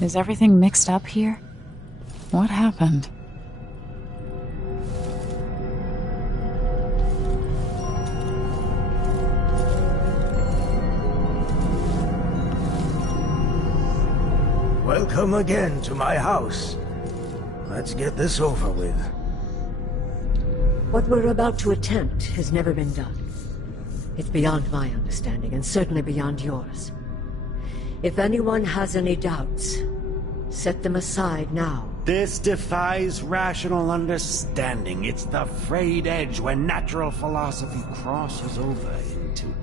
Is everything mixed up here? What happened? Welcome again to my house. Let's get this over with. What we're about to attempt has never been done. It's beyond my understanding, and certainly beyond yours. If anyone has any doubts, set them aside now. This defies rational understanding. It's the frayed edge when natural philosophy crosses over into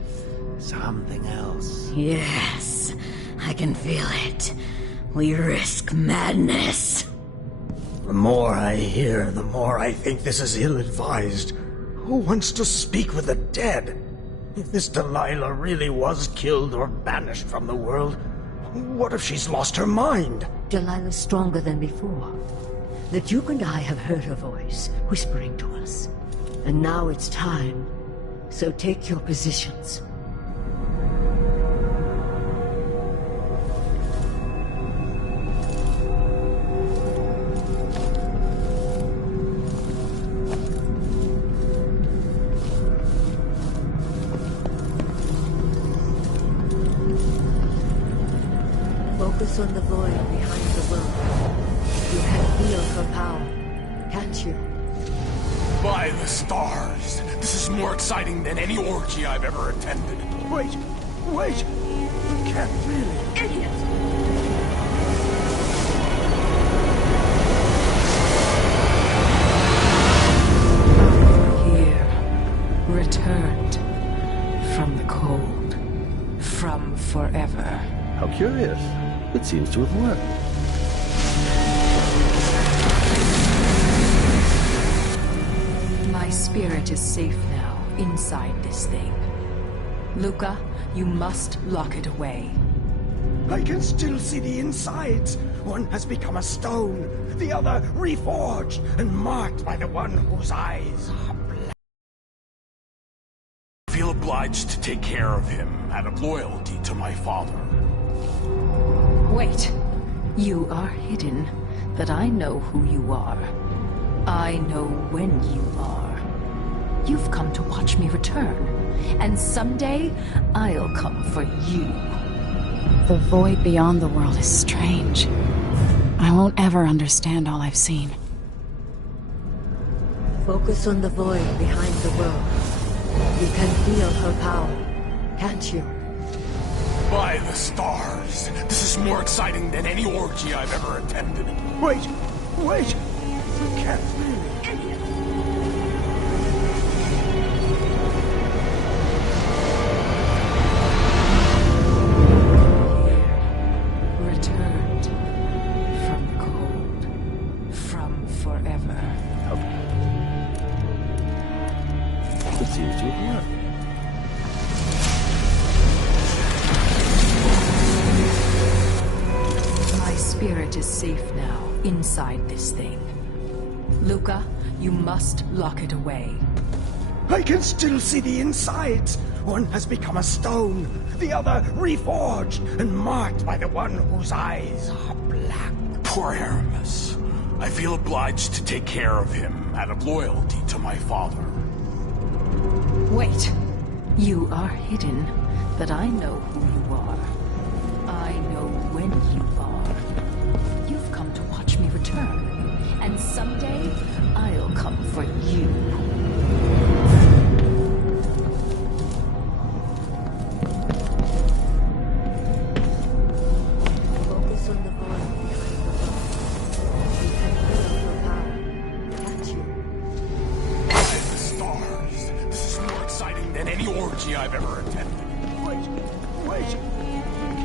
something else. Yes, I can feel it. We risk madness. The more I hear, the more I think this is ill-advised. Who wants to speak with the dead? If this Delilah really was killed or banished from the world, what if she's lost her mind? Delilah's stronger than before. The Duke and I have heard her voice, whispering to us. And now it's time. So take your positions. Focus on the void behind the world. You can feel her power, can't you? By the stars! This is more exciting than any orgy I've ever attended. Wait! You can't really... Idiot! Here, returned from the cold, from forever. How curious. It seems to have worked. My spirit is safe now, inside this thing. Luca, you must lock it away. I can still see the insides. One has become a stone, the other reforged and marked by the one whose eyes are black. I feel obliged to take care of him out of loyalty to my father. Wait. You are hidden, but I know who you are. I know when you are. You've come to watch me return, and someday I'll come for you. The void beyond the world is strange. I won't ever understand all I've seen. Focus on the void behind the world. You can feel her power, can't you? By the stars! This is more exciting than any orgy I've ever attended. Wait! You can't really... Idiot! Returned from the cold, from forever. It seems to have worked. My spirit is safe now, inside this thing. Luca, you must lock it away. I can still see the insides. One has become a stone, the other reforged and marked by the one whose eyes are black. Poor Empress. I feel obliged to take care of him out of loyalty to my father. Wait. You are hidden, but I know who you are. I know when you are. You've come to watch me return, and someday I'll come for you. Focus on the void behind the world. You can feel her power, can't you? By the stars! This is more exciting than any orgy I've ever attended. Wait! You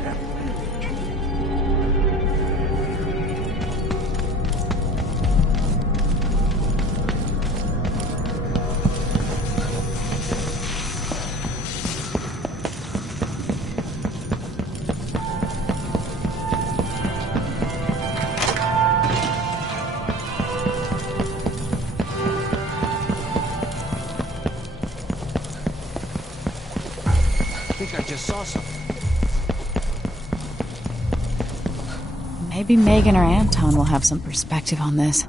can't really... I think I just saw something. Maybe Megan or Anton will have some perspective on this.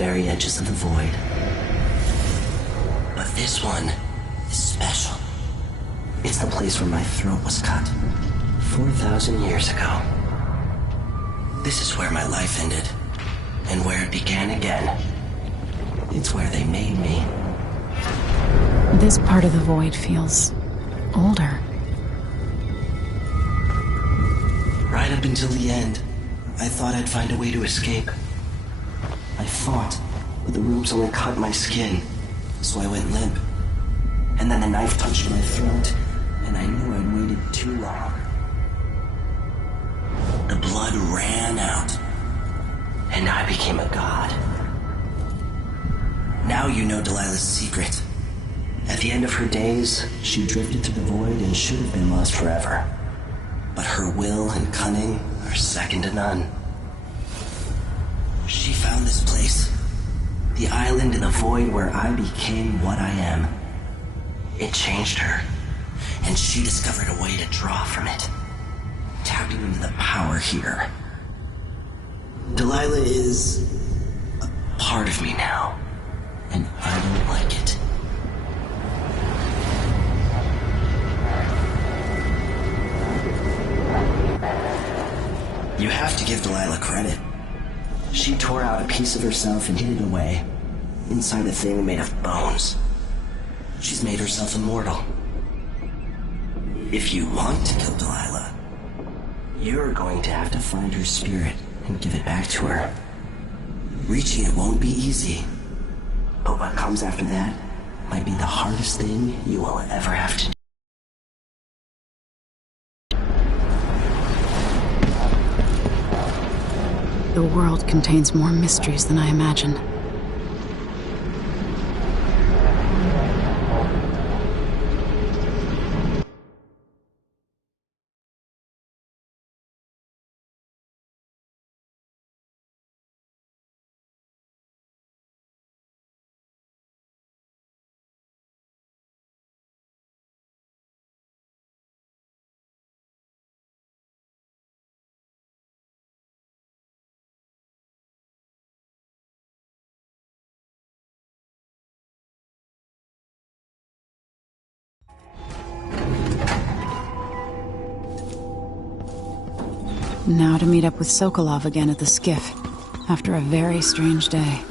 Very edges of the void. But this one is special. It's the place where my throat was cut 4,000 years ago. This is where my life ended, and where it began again. It's where they made me. This part of the void feels older. Right up until the end, I thought I'd find a way to escape. I fought, but the ropes only cut my skin, so I went limp. And then the knife touched my throat, and I knew I'd waited too long. The blood ran out, and I became a god. Now you know Delilah's secret. At the end of her days, she drifted to the void and should have been lost forever. But her will and cunning are second to none. She found this place, the island in the void where I became what I am. It changed her, and she discovered a way to draw from it, tapping into the power here. Delilah is a part of me now, and I don't like it. You have to give Delilah credit. She tore out a piece of herself and hid it away, inside a thing made of bones. She's made herself immortal. If you want to kill Delilah, you're going to have to find her spirit and give it back to her. Reaching it won't be easy, but what comes after that might be the hardest thing you will ever have to do. The world contains more mysteries than I imagined. Now to meet up with Sokolov again at the skiff, after a very strange day.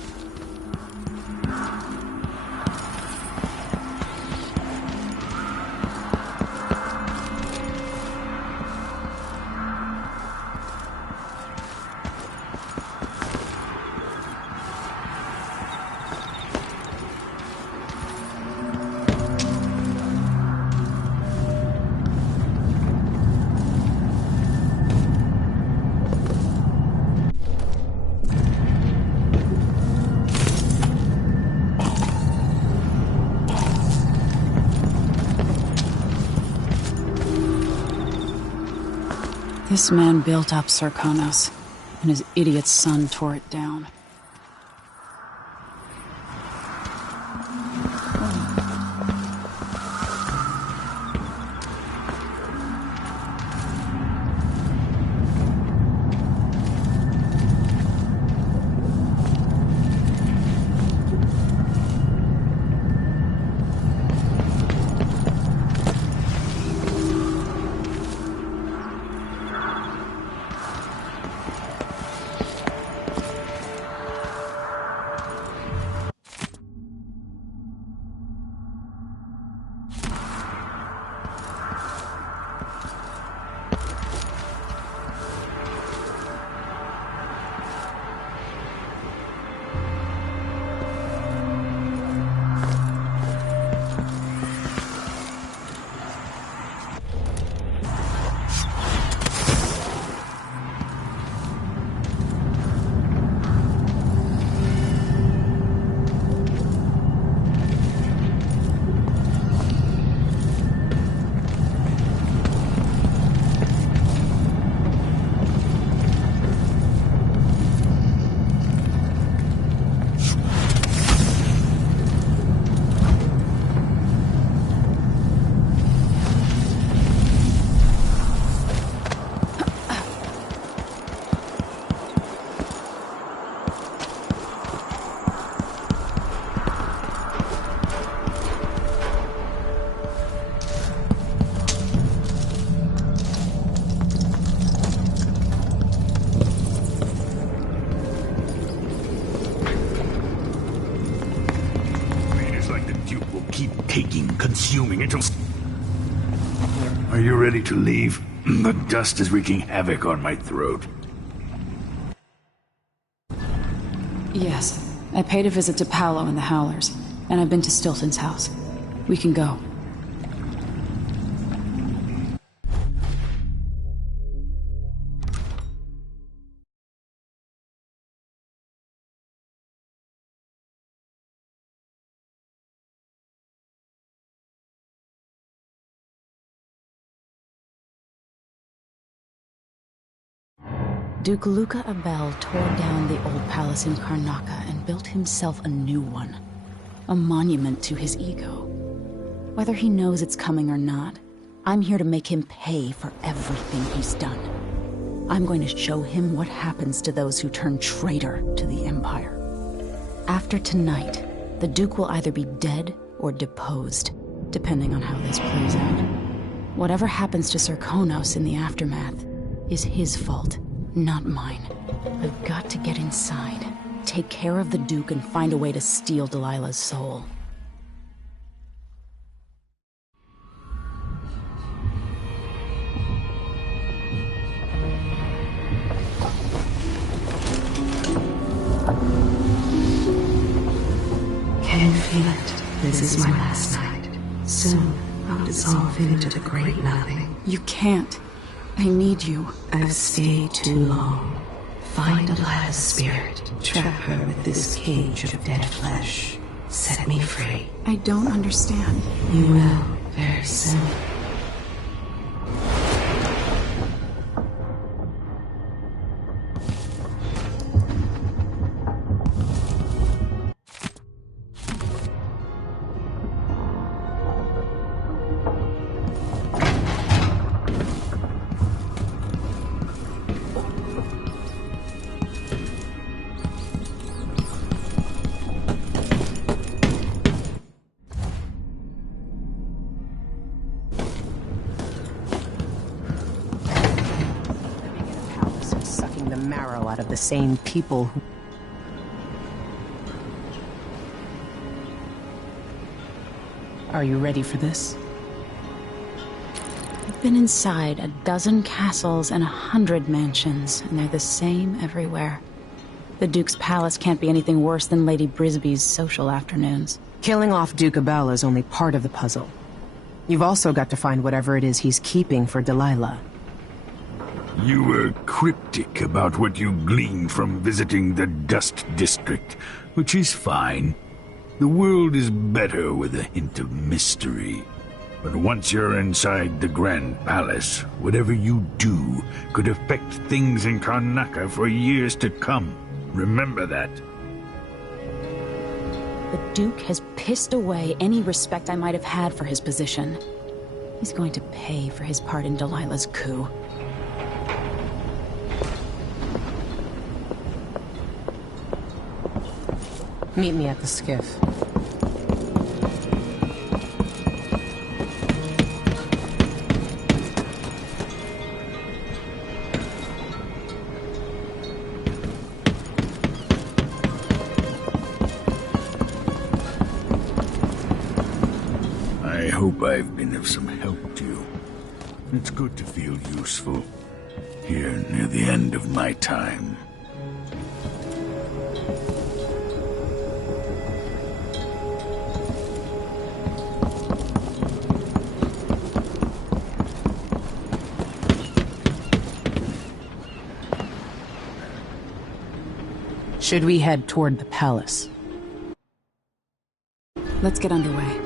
This man built up Sarkonos, and his idiot son tore it down. Are you ready to leave? The dust is wreaking havoc on my throat. Yes. I paid a visit to Paolo and the Howlers, and I've been to Stilton's house. We can go. Duke Luca Abel tore down the old palace in Karnaca and built himself a new one. A monument to his ego. Whether he knows it's coming or not, I'm here to make him pay for everything he's done. I'm going to show him what happens to those who turn traitor to the Empire. After tonight, the Duke will either be dead or deposed, depending on how this plays out. Whatever happens to Serkonos in the aftermath is his fault. Not mine. I've got to get inside, take care of the Duke, and find a way to steal Delilah's soul. Can you feel it? This is my last night. Soon, I'll dissolve into the great nothing. You can't. I need you. I've stayed too long. Find Delilah's spirit. Trap her with this cage of dead flesh. Set me free. I don't understand. You will, very soon. Out of the same people who... Are you ready for this? I've been inside a dozen castles and 100 mansions, and they're the same everywhere. The Duke's palace can't be anything worse than Lady Brisby's social afternoons. Killing off Duke Abel is only part of the puzzle. You've also got to find whatever it is he's keeping for Delilah. You were cryptic about what you gleaned from visiting the Dust District, which is fine. The world is better with a hint of mystery. But once you're inside the Grand Palace, whatever you do could affect things in Karnaca for years to come. Remember that. The Duke has pissed away any respect I might have had for his position. He's going to pay for his part in Delilah's coup. Meet me at the skiff. I hope I've been of some help to you. It's good to feel useful, here near the end of my time. Should we head toward the palace? Let's get underway.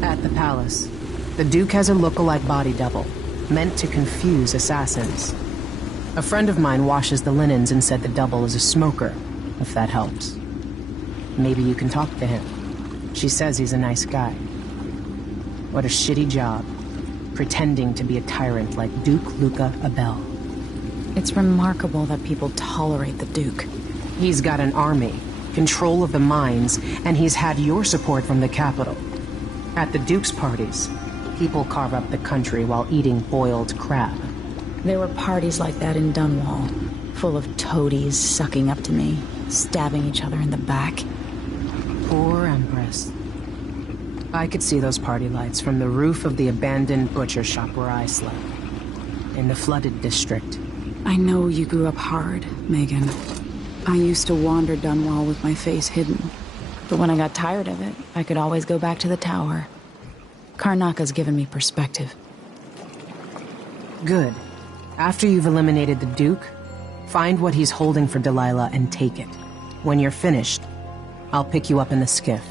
At the palace, the Duke has a look-alike body double, meant to confuse assassins. A friend of mine washes the linens and said the double is a smoker, if that helps. Maybe you can talk to him. She says he's a nice guy. What a shitty job. Pretending to be a tyrant like Duke Luca Abel. It's remarkable that people tolerate the Duke. He's got an army, control of the mines, and he's had your support from the capital. At the Duke's parties, people carve up the country while eating boiled crab. There were parties like that in Dunwall, full of toadies sucking up to me, stabbing each other in the back. Poor Empress. I could see those party lights from the roof of the abandoned butcher shop where I slept. In the flooded district. I know you grew up hard, Megan. I used to wander Dunwall with my face hidden. But when I got tired of it, I could always go back to the tower. Karnaka's given me perspective. Good. After you've eliminated the Duke, find what he's holding for Delilah and take it. When you're finished, I'll pick you up in the skiff.